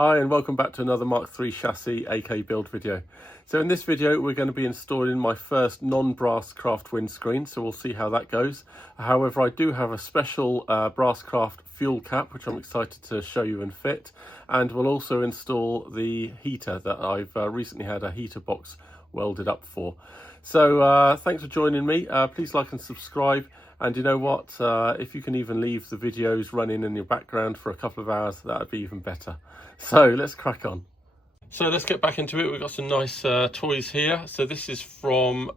Hi and welcome back to another Mark III chassis AK build video. So in this video we're going to be installing my first non-brass craft windscreen, so we'll see how that goes. However, I do have a special brass craft fuel cap which I'm excited to show you and fit, and we'll also install the heater that I've recently had a heater box welded up for. So thanks for joining me. Please like and subscribe. And you know what, if you can even leave the videos running in your background for a couple of hours, that would be even better. So let's crack on. So let's get back into it. We've got some nice toys here. So this is from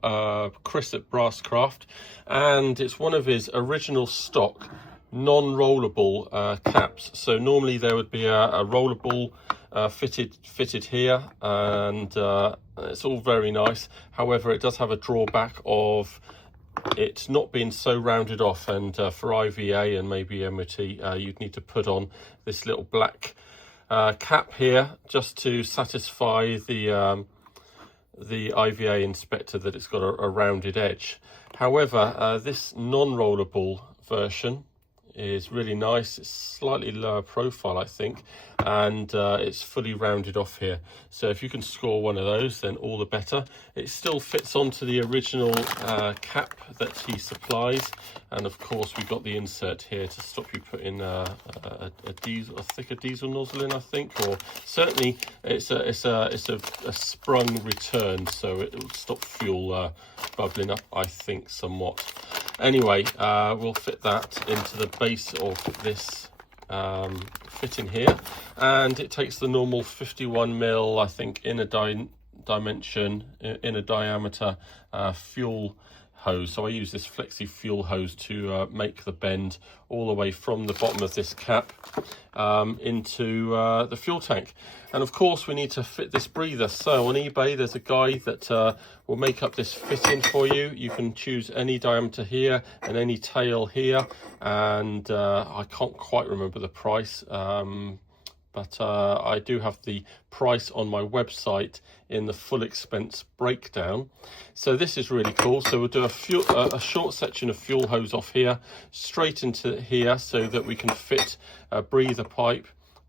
Chris at Brasscraft, and it's one of his original stock non-rollable caps. So normally there would be a rollable fitted here, and it's all very nice. However, it does have a drawback of it's not being so rounded off, and for IVA and maybe MOT you'd need to put on this little black cap here just to satisfy the IVA inspector that it's got a rounded edge. However, this non-rollable version is really nice. It's slightly lower profile, I think, and it's fully rounded off here. So if you can score one of those, then all the better. It still fits onto the original cap that he supplies, and of course we've got the insert here to stop you putting a thicker diesel nozzle in, I think, or certainly it's a sprung return, so it will stop fuel bubbling up, I think, somewhat. Anyway, we'll fit that into the base of this fitting here, and it takes the normal 51mm, I think, inner diameter fuel hose. So I use this flexi fuel hose to make the bend all the way from the bottom of this cap into the fuel tank. And of course we need to fit this breather. So on eBay there's a guy that will make up this fitting for you. You can choose any diameter here and any tail here, and I can't quite remember the price, but I do have the price on my website in the full expense breakdown. So this is really cool. So we'll do a short section of fuel hose off here, straight into here, so that we can fit a breather pipe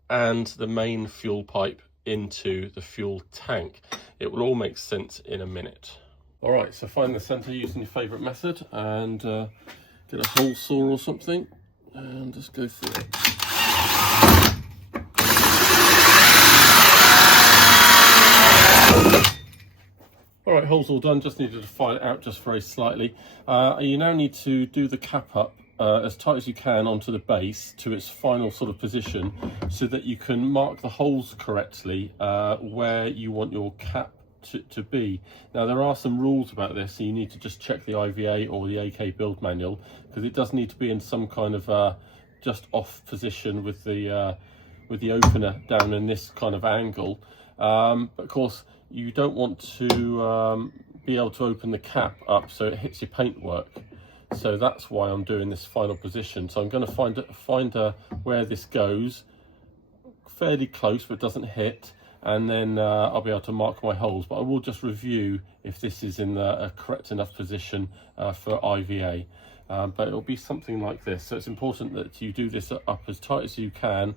and the main fuel pipe into the fuel tank. It will all make sense in a minute. All right, so find the center using your favorite method, and get a hole saw or something and just go through it. All right, hole's all done, just needed to file it out just very slightly. You now need to do the cap up as tight as you can onto the base to its final sort of position, so that you can mark the holes correctly where you want your cap to be. Now there are some rules about this, so you need to just check the IVA or the AK build manual, because it does need to be in some kind of just off position with the opener down in this kind of angle. But of course you don't want to be able to open the cap up so it hits your paintwork. So that's why I'm doing this final position. So I'm going to find where this goes fairly close but doesn't hit, and then I'll be able to mark my holes. But I will just review if this is in a correct enough position for IVA. But it'll be something like this. So it's important that you do this up as tight as you can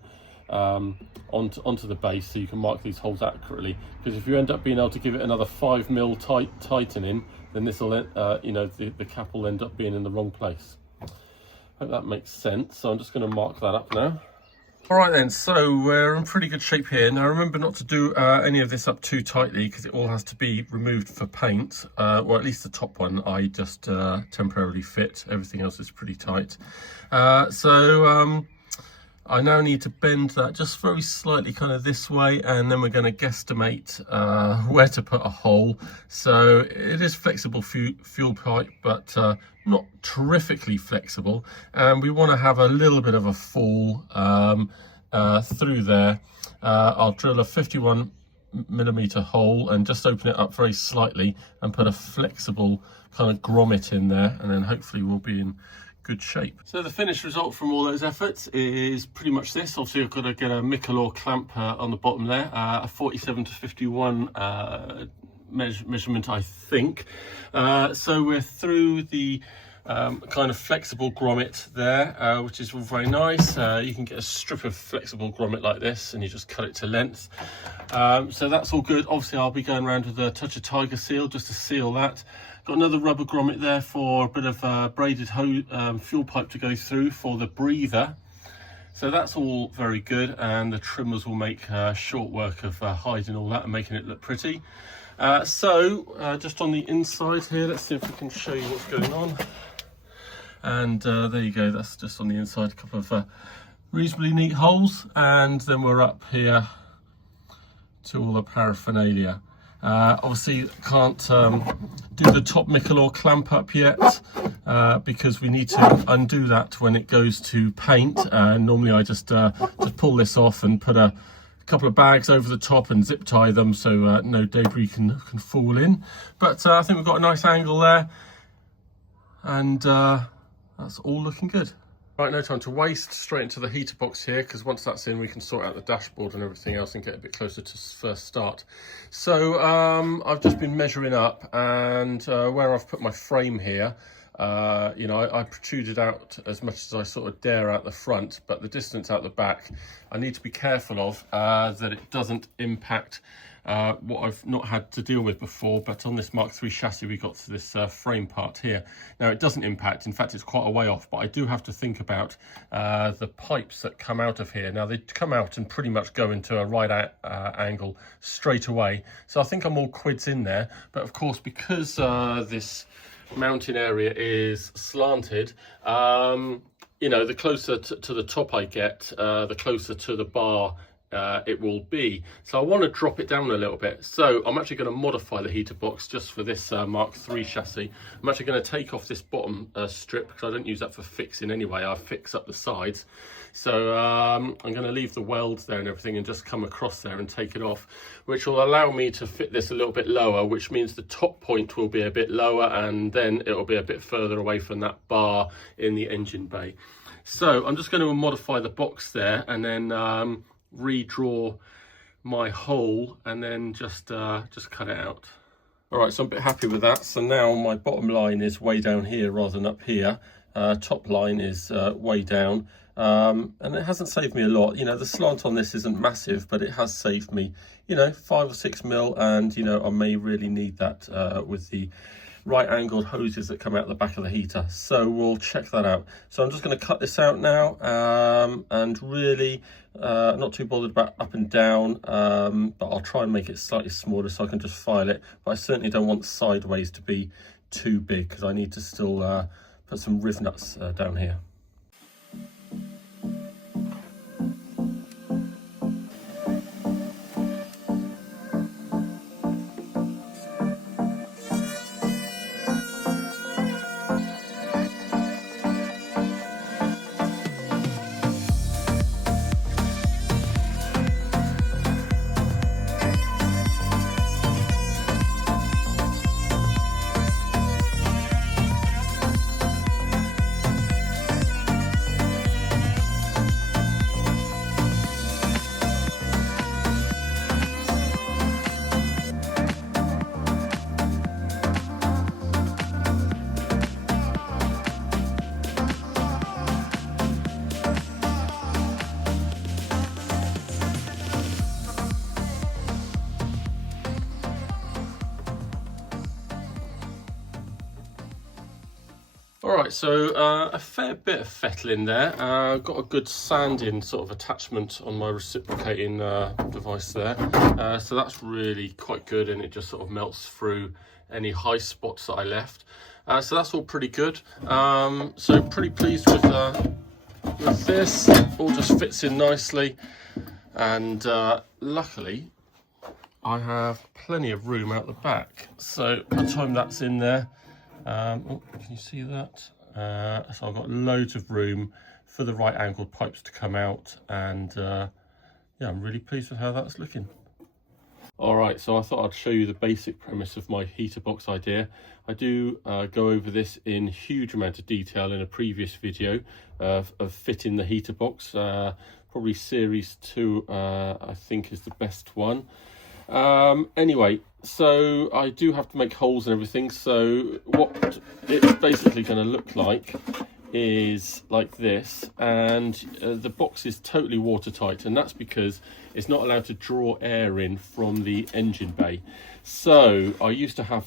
onto the base, so you can mark these holes accurately. Because if you end up being able to give it another 5mm tightening, then this will the cap will end up being in the wrong place. Hope that makes sense. So I'm just going to mark that up now. All right then, so we're in pretty good shape here. Now remember not to do any of this up too tightly, because it all has to be removed for paint, or at least the top one I just temporarily fit. Everything else is pretty tight. I now need to bend that just very slightly, kind of this way, and then we're going to guesstimate where to put a hole. So it is flexible fuel pipe, but not terrifically flexible, and we want to have a little bit of a fall through there. I'll drill a 51mm hole and just open it up very slightly and put a flexible kind of grommet in there, and then hopefully we'll be in good shape. So the finished result from all those efforts is pretty much this. Obviously I've got to get a Michelor clamp on the bottom there, a 47-51 measurement, I think. So we're through the kind of flexible grommet there, which is all very nice. You can get a strip of flexible grommet like this and you just cut it to length. So that's all good. Obviously I'll be going around with a touch of tiger seal just to seal that. Got another rubber grommet there for a bit of braided fuel pipe to go through for the breather. So that's all very good, and the trimmers will make short work of hiding all that and making it look pretty. Just on the inside here, let's see if we can show you what's going on. And there you go, that's just on the inside, a couple of reasonably neat holes, and then we're up here to all the paraphernalia. Obviously can't do the top mickle or clamp up yet because we need to undo that when it goes to paint. Normally I just pull this off and put a couple of bags over the top and zip tie them so no debris can fall in. But I think we've got a nice angle there, and that's all looking good. Right, no time to waste, straight into the heater box here, because once that's in we can sort out the dashboard and everything else and get a bit closer to first start. So I've just been measuring up, and where I've put my frame here, you know, I protruded out as much as I sort of dare out the front, but the distance out the back I need to be careful of that it doesn't impact what I've not had to deal with before. But on this Mark III chassis we got to this frame part here. Now it doesn't impact, in fact it's quite a way off, but I do have to think about the pipes that come out of here. Now they come out and pretty much go into a right angle straight away, so I think I'm all quids in there. But of course, because this mounting area is slanted, you know, the closer to the top I get, the closer to the bar it will be. So I want to drop it down a little bit. So I'm actually going to modify the heater box just for this Mark III chassis. I'm actually going to take off this bottom strip because I don't use that for fixing anyway. I fix up the sides. So I'm going to leave the welds there and everything and just come across there and take it off, which will allow me to fit this a little bit lower, which means the top point will be a bit lower and then it will be a bit further away from that bar in the engine bay. So I'm just going to modify the box there and then redraw my hole and then just cut it out. All right, so I'm a bit happy with that. So now my bottom line is way down here rather than up here. Top line is way down, and it hasn't saved me a lot. You know, the slant on this isn't massive, but it has saved me, you know, 5 or 6 mil, and you know, I may really need that with the right angled hoses that come out the back of the heater. So we'll check that out. So I'm just going to cut this out now, and really not too bothered about up and down, but I'll try and make it slightly smaller so I can just file it. But I certainly don't want sideways to be too big because I need to still put some riv nuts down here. Alright, so a fair bit of fettle in there. Got a good sanding sort of attachment on my reciprocating device there. So that's really quite good, and it just sort of melts through any high spots that I left. So that's all pretty good. So pretty pleased with this. All just fits in nicely, and luckily I have plenty of room out the back. So by the time that's in there, oh, can you see that? So I've got loads of room for the right angled pipes to come out, and yeah, I'm really pleased with how that's looking. Alright, so I thought I'd show you the basic premise of my heater box idea. I do go over this in huge amount of detail in a previous video of fitting the heater box. Probably series 2 I think is the best one. Anyway, so I do have to make holes and everything. So what it's basically going to look like is like this, and the box is totally watertight, and that's because it's not allowed to draw air in from the engine bay. So I used to have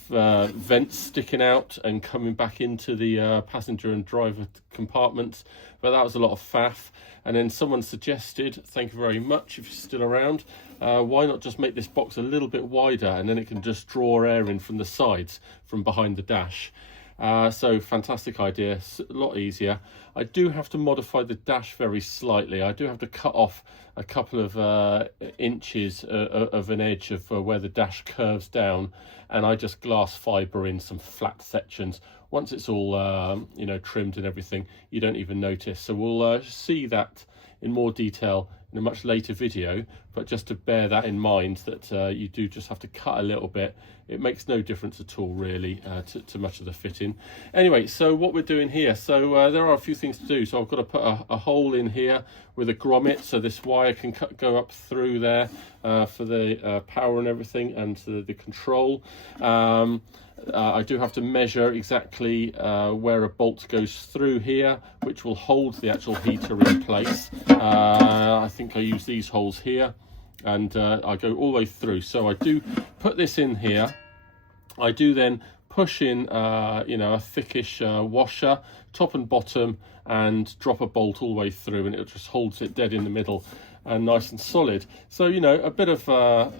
vents sticking out and coming back into the passenger and driver compartments, but that was a lot of faff. And then someone suggested, thank you very much if you're still around, why not just make this box a little bit wider, and then it can just draw air in from the sides from behind the dash. So fantastic idea, a lot easier. I do have to modify the dash very slightly. I do have to cut off a couple of inches of an edge of where the dash curves down, and I just glass fibre in some flat sections. Once it's all you know, trimmed and everything, you don't even notice. So we'll see that in more detail in a much later video, but just to bear that in mind, that you do just have to cut a little bit. It makes no difference at all really to much of the fitting. Anyway, so what we're doing here, so there are a few things to do. So I've got to put a hole in here with a grommet, so this wire can go up through there for the power and everything, and the control. I do have to measure exactly where a bolt goes through here, which will hold the actual heater in place. I think I use these holes here, and I go all the way through. So I do put this in here. I do then push in you know, a thickish washer, top and bottom, and drop a bolt all the way through, and it just holds it dead in the middle and nice and solid. So, you know, a bit of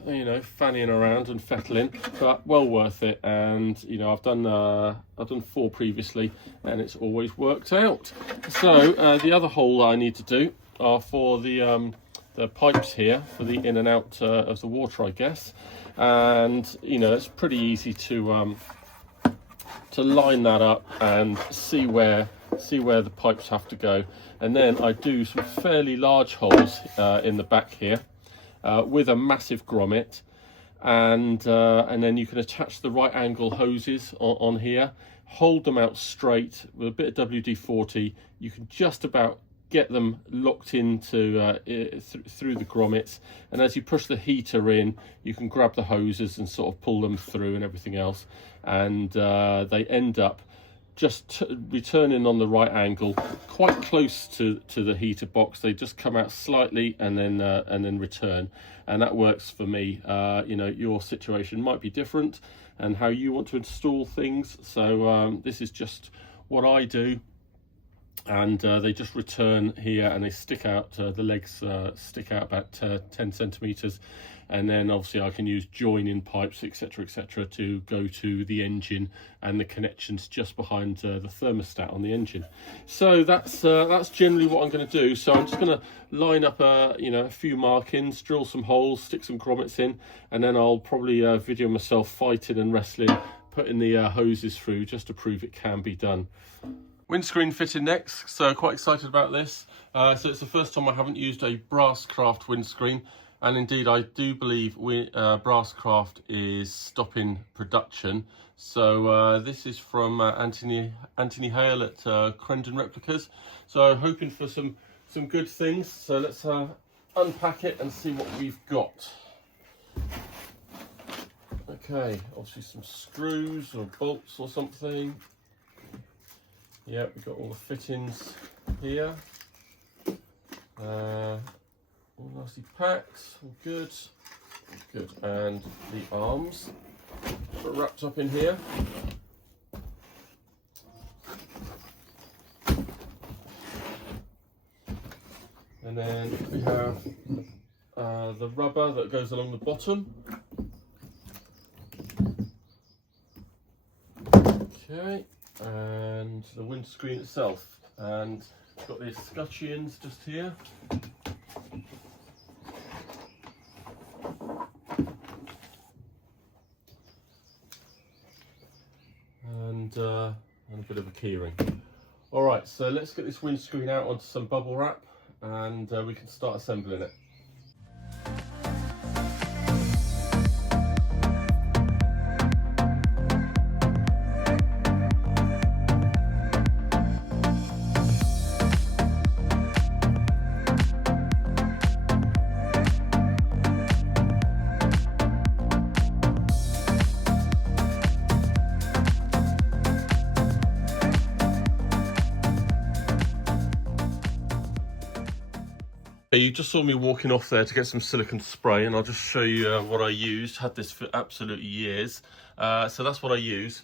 you know, fannying around and fettling, but well worth it. And you know, I've done 4 previously, and it's always worked out. So the other hole I need to do are for the pipes here for the in and out of the water, I guess. And you know, it's pretty easy to line that up and see where the pipes have to go. And then I do some fairly large holes in the back here with a massive grommet, and then you can attach the right angle hoses on here, hold them out straight with a bit of WD-40. You can just about get them locked into through the grommets, and as you push the heater in, you can grab the hoses and sort of pull them through and everything else, and they end up just returning on the right angle, quite close to the heater box. They just come out slightly and then return, and that works for me. You know, your situation might be different and how you want to install things, so this is just what I do. And they just return here, and they stick out, the legs stick out about 10 centimeters, and then obviously I can use join-in pipes, etc., etc., to go to the engine and the connections just behind the thermostat on the engine. So that's generally what I'm going to do. So I'm just going to line up you know, a few markings, drill some holes, stick some grommets in, and then I'll probably video myself fighting and wrestling, putting the hoses through just to prove it can be done. Windscreen fitting next, so quite excited about this. So it's the first time I haven't used a Brasscraft windscreen, and indeed I do believe Brasscraft is stopping production. So this is from Anthony Hale at Crendon Replicas. So hoping for some good things. So let's unpack it and see what we've got. Okay, obviously some screws or bolts or something. Yeah, we've got all the fittings here. All nicely packed, all good. Good, and the arms are wrapped up in here. And then we have the rubber that goes along the bottom. Okay. And the windscreen itself, and got the escutcheons just here. And a bit of a keyring. Alright, so let's get this windscreen out onto some bubble wrap, and we can start assembling it. You just saw me walking off there to get some silicone spray, and I'll just show you what I used. Had this for absolutely years, so that's what I use.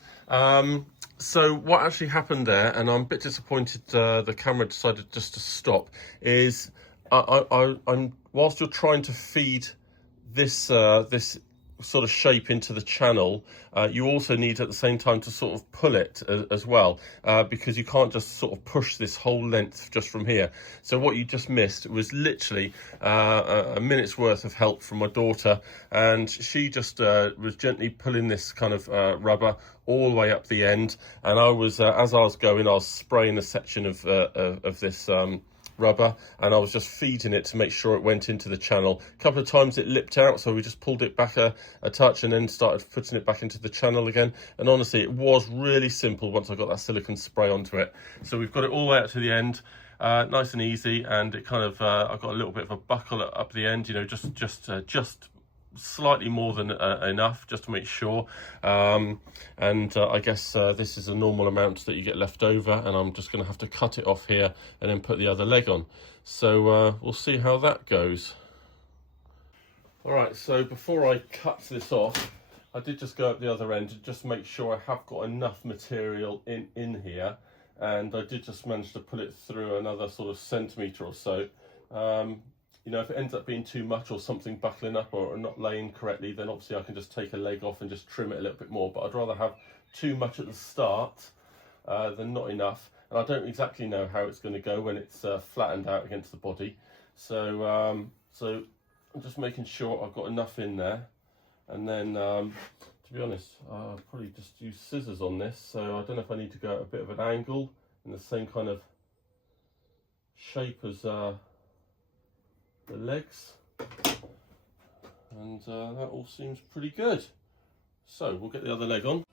So what actually happened there, and I'm a bit disappointed the camera decided just to stop, is I'm whilst you're trying to feed this this sort of shape into the channel, you also need at the same time to sort of pull it as well, because you can't just sort of push this whole length just from here. So what you just missed was literally a minute's worth of help from my daughter, and she just was gently pulling this kind of rubber all the way up the end, and I was as I was going, I was spraying a section of this rubber, and I was just feeding it to make sure it went into the channel. A couple of times it lipped out, so we just pulled it back a touch and then started putting it back into the channel again. And honestly, it was really simple once I got that silicone spray onto it. So we've got it all the way out to the end, nice and easy, and it kind of I got a little bit of a buckle up the end, you know, just slightly more than enough, just to make sure. I guess this is a normal amount that you get left over, and I'm just going to have to cut it off here and then put the other leg on. So we'll see how that goes. All right, so before I cut this off, I did just go up the other end to just make sure I have got enough material in here, and I did just manage to pull it through another sort of centimetre or so. You know, if it ends up being too much or something buckling up or not laying correctly, then obviously I can just take a leg off and just trim it a little bit more. But I'd rather have too much at the start than not enough. And I don't exactly know how it's going to go when it's flattened out against the body. So, so I'm just making sure I've got enough in there. And then, to be honest, I'll probably just use scissors on this. So I don't know if I need to go at a bit of an angle in the same kind of shape as the legs, and that all seems pretty good. So we'll get the other leg on.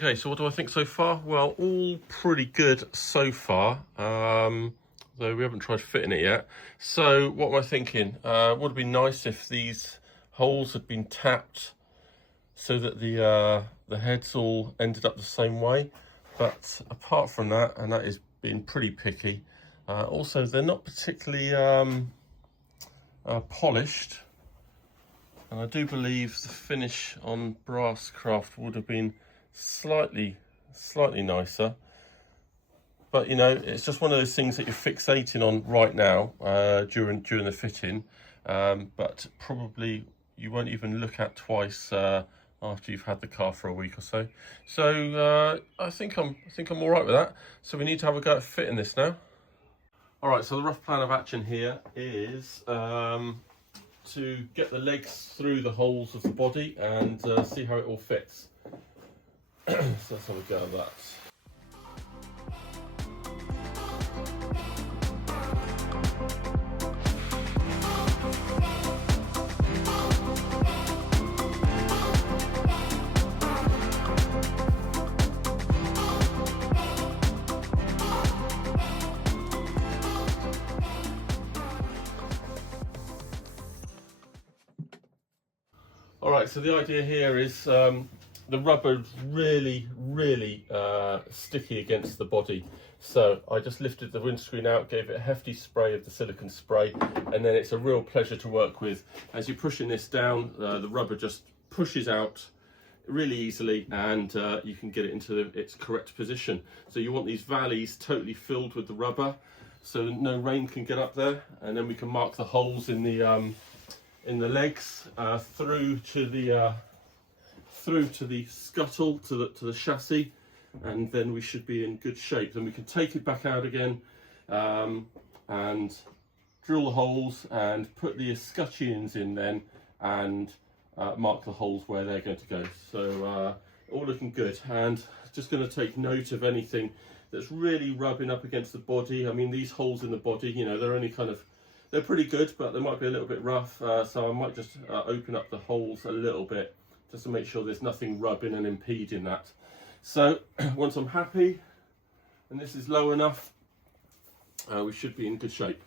Okay, so what do I think so far? Well, all pretty good so far, though we haven't tried fitting it yet. So what am I thinking? Would have been nice if these holes had been tapped so that the heads all ended up the same way. But apart from that, and that is being pretty picky, also they're not particularly polished, and I do believe the finish on brass craft would have been slightly nicer. But you know, it's just one of those things that you're fixating on right now during the fitting, but probably you won't even look at twice after you've had the car for a week or so. So I think I'm all right with that. So we need to have a go at fitting this now. All right, so the rough plan of action here is to get the legs through the holes of the body and see how it all fits. So let's have a go at that. Alright, so the idea here is the rubber is really sticky against the body. So I just lifted the windscreen out, gave it a hefty spray of the silicone spray, and then it's a real pleasure to work with. As you're pushing this down, the rubber just pushes out really easily, and you can get it into its correct position. So you want these valleys totally filled with the rubber so no rain can get up there, and then we can mark the holes in the legs through to the scuttle, to the chassis, and then we should be in good shape. Then we can take it back out again and drill the holes and put the escutcheons in then, and mark the holes where they're going to go. So all looking good, and just going to take note of anything that's really rubbing up against the body. I mean, these holes in the body, you know, they're only kind of, they're pretty good, but they might be a little bit rough, so I might just open up the holes a little bit just to make sure there's nothing rubbing and impeding that. So once I'm happy and this is low enough, we should be in good shape.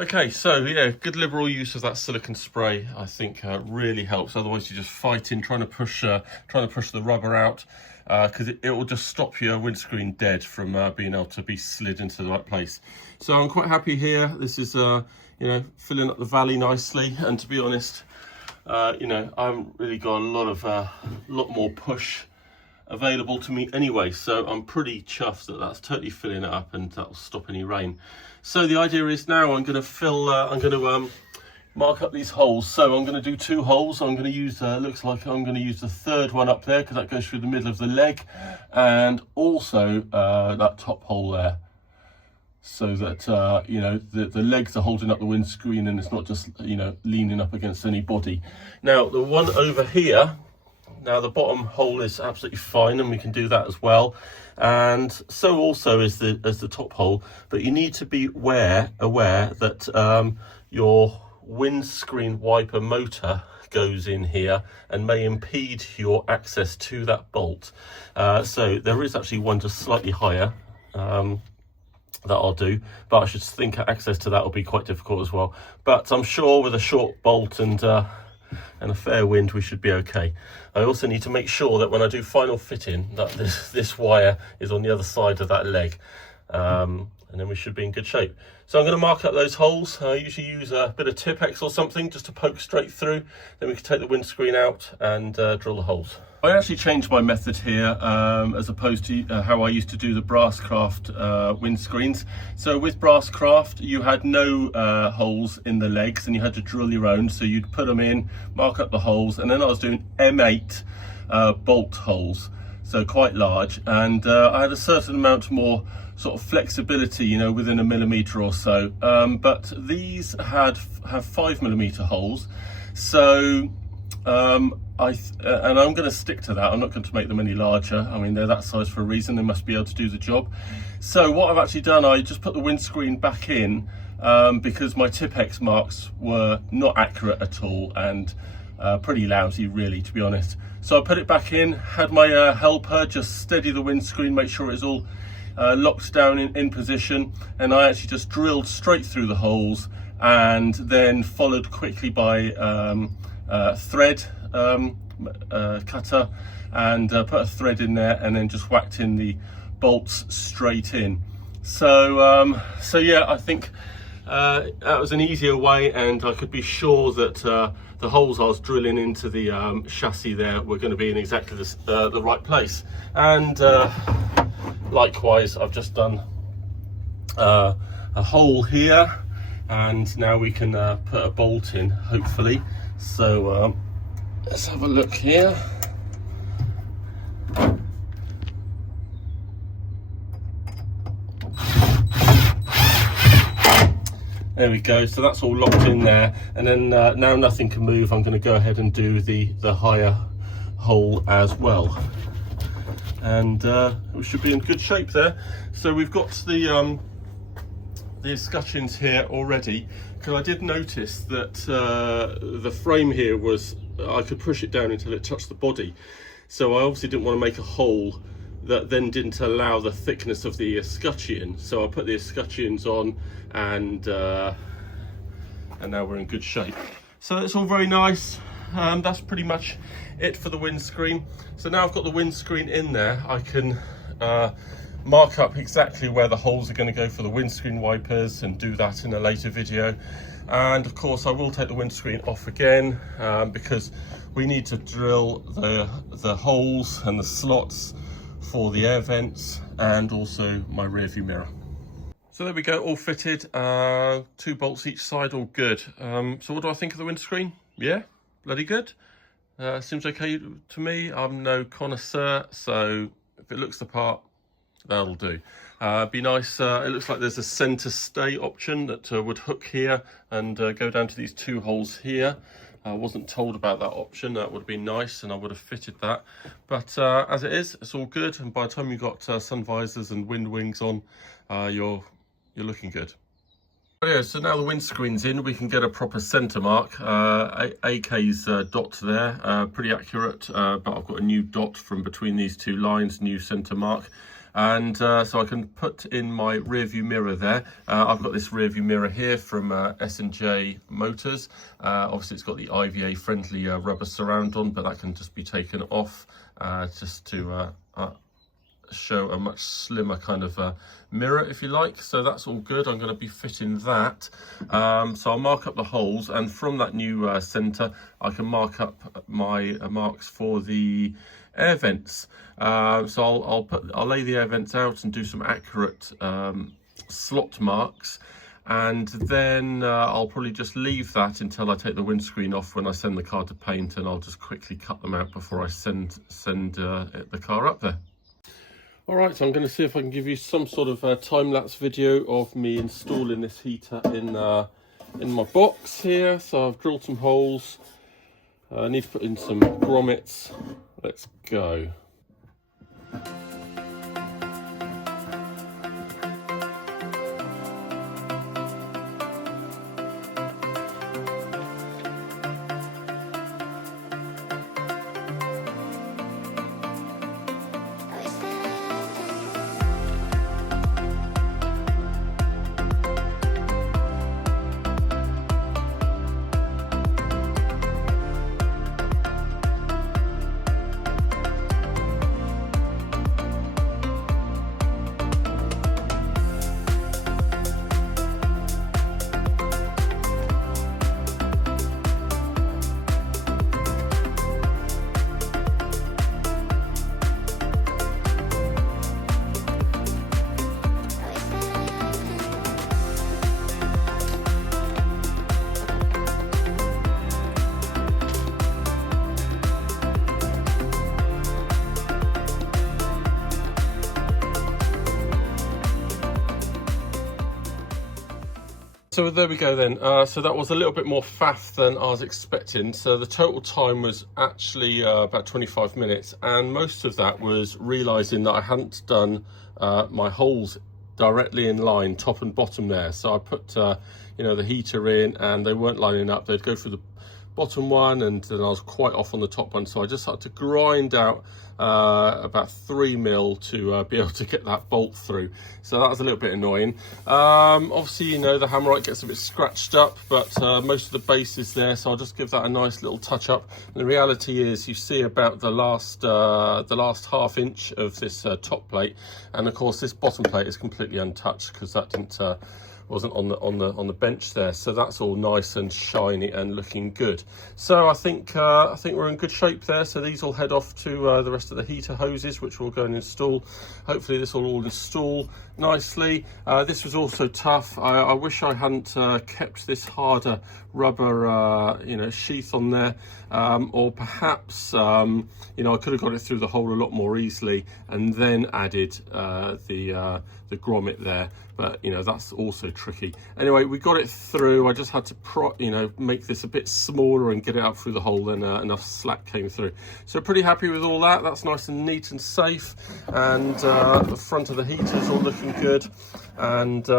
Okay, so yeah, good liberal use of that silicone spray, I think really helps. Otherwise you're just fighting, trying to push the rubber out. because it will just stop your windscreen dead from being able to be slid into the right place. So I'm quite happy here. This is you know, filling up the valley nicely, and to be honest, you know, I haven't really got a lot more push available to me anyway, so I'm pretty chuffed that that's totally filling it up, and that'll stop any rain. So the idea is now I'm going to mark up these holes. So I'm going to do 2 holes. I'm going to use looks like I'm going to use the third one up there because that goes through the middle of the leg, and also that top hole there, so that you know, the legs are holding up the windscreen and it's not just, you know, leaning up against any body. Now the one over here, now the bottom hole is absolutely fine, and we can do that as well, and so also is the top hole, but you need to be aware that your windscreen wiper motor goes in here and may impede your access to that bolt. So there is actually one just slightly higher that I'll do, but I should think access to that will be quite difficult as well. But I'm sure with a short bolt and a fair wind, we should be okay. I also need to make sure that when I do final fitting, that this wire is on the other side of that leg, and then we should be in good shape. So I'm going to mark up those holes. I usually use a bit of Tipp-Ex or something just to poke straight through. Then we can take the windscreen out and drill the holes. I actually changed my method here as opposed to how I used to do the Brasscraft windscreens. So with Brasscraft, you had no holes in the legs and you had to drill your own. So you'd put them in, mark up the holes, and then I was doing M8 bolt holes, so quite large, and I had a certain amount more sort of flexibility, you know, within a millimetre or so. But these have 5mm holes, so and I'm going to stick to that. I'm not going to make them any larger. I mean, they're that size for a reason. They must be able to do the job. So what I've actually done, I just put the windscreen back in because my Tipp-Ex marks were not accurate at all, and pretty lousy really, to be honest. So I put it back in, had my helper just steady the windscreen, make sure it's all locked down in position, and I actually just drilled straight through the holes, and then followed quickly by thread cutter, and put a thread in there, and then just whacked in the bolts straight in. So yeah, I think that was an easier way, and I could be sure that the holes I was drilling into the chassis there were going to be in exactly the right place. And likewise, I've just done a hole here, and now we can put a bolt in, hopefully. So let's have a look here. There we go, so that's all locked in there, and then now nothing can move. I'm going to go ahead and do the higher hole as well, and we should be in good shape there. So we've got the escutcheons here already, because I did notice that the frame here was, I could push it down until it touched the body, so I obviously didn't want to make a hole that then didn't allow the thickness of the escutcheon. So I put the escutcheons on, and now we're in good shape. So it's all very nice. That's pretty much it for the windscreen. So now I've got the windscreen in there, I can mark up exactly where the holes are going to go for the windscreen wipers, and do that in a later video. And of course I will take the windscreen off again, because we need to drill the holes and the slots for the air vents, and also my rear view mirror. So there we go, all fitted, 2 bolts each side, all good. So what do I think of the windscreen? Yeah, bloody good. Seems okay to me. I'm no connoisseur, so if it looks the part, that'll do. Be nice, it looks like there's a centre stay option that would hook here and go down to these 2 holes here. I wasn't told about that option. That would have been nice, and I would have fitted that. But as it is, it's all good. And by the time you've got sun visors and wind wings on, you're looking good. Yeah, so now the windscreen's in, we can get a proper centre mark. AK's dot there, pretty accurate, but I've got a new dot from between these 2 lines, new centre mark. And so I can put in my rear view mirror there. I've got this rear view mirror here from S&J Motors. Obviously it's got the IVA friendly rubber surround on, but that can just be taken off just to show a much slimmer kind of mirror, if you like. So that's all good. I'm going to be fitting that. So I'll mark up the holes, and from that new center I can mark up my marks for the air vents. So I'll lay the air vents out and do some accurate slot marks, and then I'll probably just leave that until I take the windscreen off when I send the car to paint, and I'll just quickly cut them out before I send the car up there. All right, so I'm going to see if I can give you some sort of time-lapse video of me installing this heater in my box here. So I've drilled some holes. I need to put in some grommets. Let's go. So there we go then. So that was a little bit more faff than I was expecting. So the total time was actually about 25 minutes, and most of that was realizing that I hadn't done my holes directly in line, top and bottom there. So I put you know, the heater in, and they weren't lining up. They'd go through the bottom one, and then I was quite off on the top one, so I just had to grind out about 3 mil to be able to get that bolt through. So that was a little bit annoying. Obviously, you know, the hammerite gets a bit scratched up, but most of the base is there, so I'll just give that a nice little touch up. And the reality is, you see about the last ½ inch of this top plate, and of course this bottom plate is completely untouched because that wasn't on the bench there, so that's all nice and shiny and looking good. So I think we're in good shape there. So these will head off to the rest of the heater hoses, which we'll go and install. Hopefully this will all install nicely. This was also tough. I wish I hadn't kept this harder rubber you know, sheath on there, or perhaps you know, I could have got it through the hole a lot more easily and then added the grommet there, but you know, that's also tricky. Anyway, we got it through. I just had to you know, make this a bit smaller and get it out through the hole, then enough slack came through. So pretty happy with all that. That's nice and neat and safe, and the front of the heater's all looking good, and you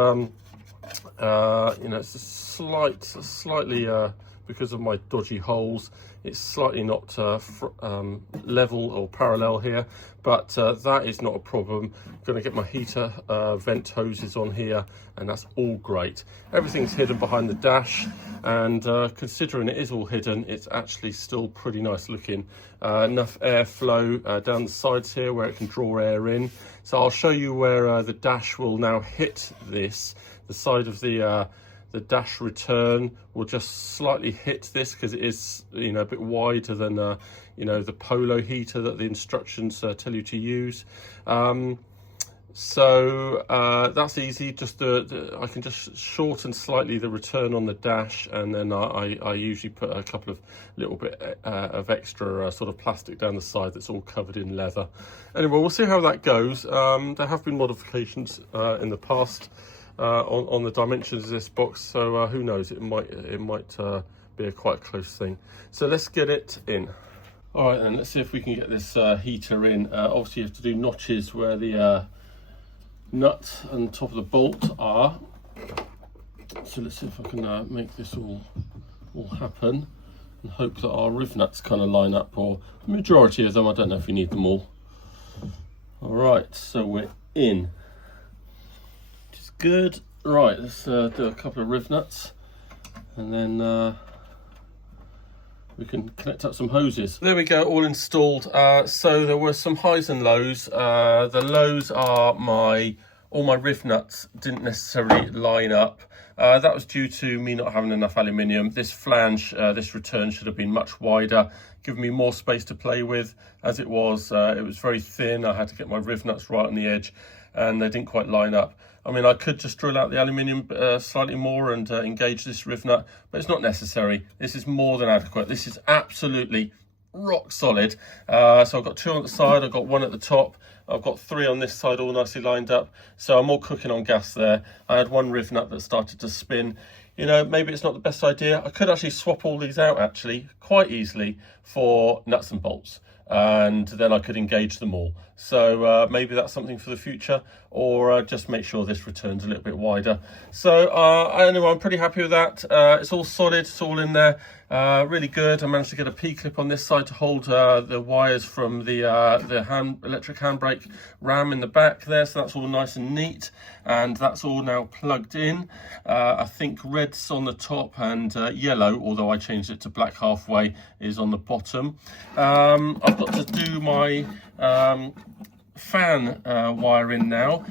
know, it's a slightly because of my dodgy holes, it's slightly not level or parallel here, but that is not a problem. I'm going to get my heater vent hoses on here, and that's all great. Everything's hidden behind the dash, and considering it is all hidden, it's actually still pretty nice looking. Enough airflow down the sides here where it can draw air in. So I'll show you where the dash will now hit this. The side of the dash return will just slightly hit this because it is, you know, a bit wider than you know, the Polo heater that the instructions tell you to use. So that's easy. Just I can just shorten slightly the return on the dash, and then I usually put a couple of little bit of extra sort of plastic down the side that's all covered in leather. Anyway, we'll see how that goes. There have been modifications in the past on the dimensions of this box, so who knows, it might be a quite close thing. So let's get it in. All right, then let's see if we can get this heater in. Obviously you have to do notches where the nut and top of the bolt are. So let's see if I can make this all happen, and hope that our riv nuts kind of line up, or the majority of them. I don't know if you need them all. All right, so we're in. Good. Right, let's do a couple of riv nuts, and then we can connect up some hoses. There we go, all installed. So there were some highs and lows. The lows are all my riv nuts didn't necessarily line up. That was due to me not having enough aluminium. This flange, this return should have been much wider, giving me more space to play with. As it was very thin. I had to get my riv nuts right on the edge, and they didn't quite line up. I mean, I could just drill out the aluminium slightly more and engage this riv nut, but it's not necessary. This is more than adequate. This is absolutely rock solid. So I've got 2 on the side, I've got 1 at the top, I've got 3 on this side, all nicely lined up. So I'm all cooking on gas there. I had 1 riv nut that started to spin. You know, maybe it's not the best idea. I could actually swap all these out actually quite easily for nuts and bolts, and then I could engage them all. So maybe that's something for the future, or just make sure this returns a little bit wider. So anyway, I'm pretty happy with that. It's all solid, it's all in there, really good. I managed to get a P-clip on this side to hold the wires from the electric handbrake ram in the back there, so that's all nice and neat, and that's all now plugged in. I think red's on the top and yellow, although I changed it to black halfway, is on the bottom. I've got to do my fan wiring now.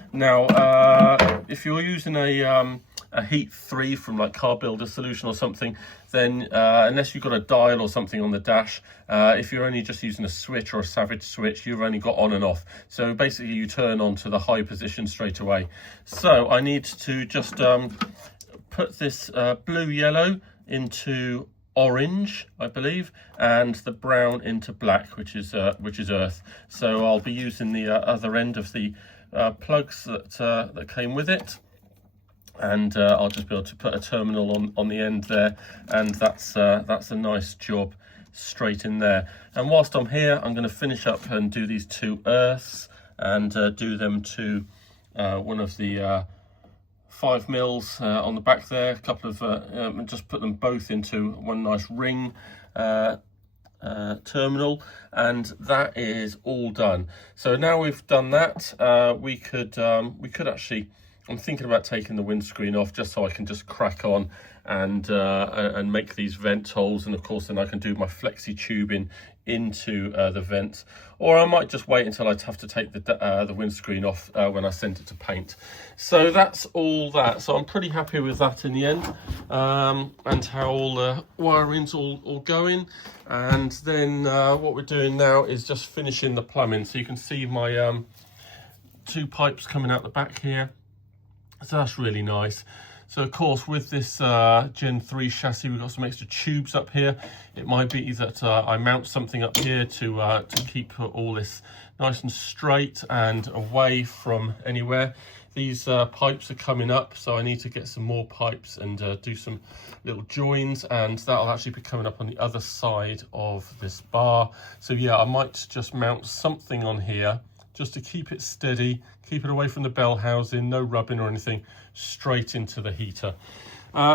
If you're using a heat 3 from like Car Builder Solution or something, then unless you've got a dial or something on the dash, if you're only just using a switch or a Savage switch, you've only got on and off. So basically you turn on to the high position straight away. So I need to just put this blue yellow into orange, I believe, and the brown into black, which is earth. So I'll be using the other end of the plugs that came with it, and I'll just be able to put a terminal on the end there, and that's a nice job straight in there. And whilst I'm here, I'm going to finish up and do these 2 earths and do them to one of the 5 mils on the back there, a couple of and just put them both into one nice ring terminal, and that is all done. So now we've done that, we could actually, I'm thinking about taking the windscreen off just so I can just crack on and make these vent holes, and of course then I can do my flexi tubing into the vents, or I might just wait until I have to take the windscreen off when I send it to paint. So that's all that. So I'm pretty happy with that in the end, and how all the wiring's all going. And then what we're doing now is just finishing the plumbing. So you can see my 2 pipes coming out the back here. So that's really nice. So of course, with this Gen 3 chassis, we've got some extra tubes up here. It might be that I mount something up here to keep all this nice and straight and away from anywhere. These pipes are coming up, so I need to get some more pipes and do some little joins, and that'll actually be coming up on the other side of this bar. So yeah, I might just mount something on here just to keep it steady, keep it away from the bell housing, no rubbing or anything, straight into the heater.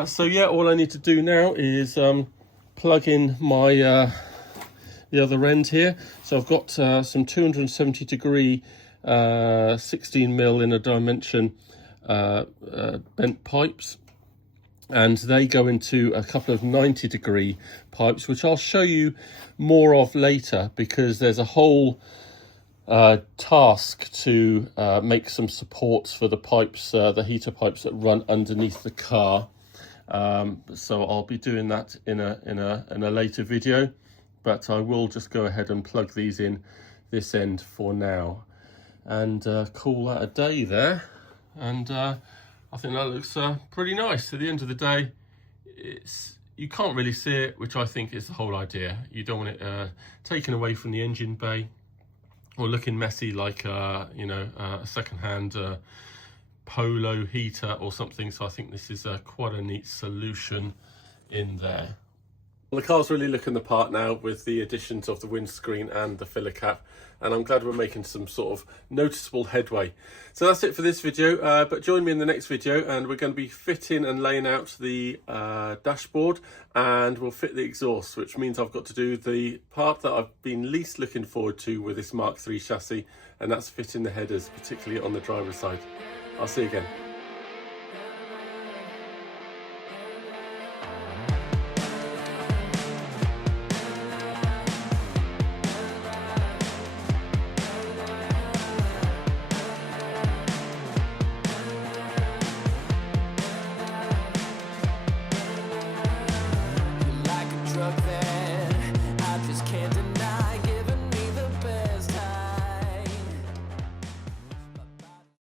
So yeah, all I need to do now is plug in my the other end here. So I've got some 270 degree 16 mil in a dimension bent pipes, and they go into a couple of 90 degree pipes, which I'll show you more of later, because there's a whole task to make some supports for the pipes, the heater pipes that run underneath the car. So I'll be doing that in a later video, but I will just go ahead and plug these in this end for now, and call that a day there. And I think that looks pretty nice. At the end of the day, you can't really see it, which I think is the whole idea. You don't want it taken away from the engine bay or looking messy like a second-hand Polo heater or something. So I think this is quite a neat solution in there. Well, the car's really looking the part now with the additions of the windscreen and the filler cap, and I'm glad we're making some sort of noticeable headway. So that's it for this video, but join me in the next video, and we're going to be fitting and laying out the dashboard, and we'll fit the exhaust, which means I've got to do the part that I've been least looking forward to with this Mark III chassis, and that's fitting the headers, particularly on the driver's side. I'll see you again.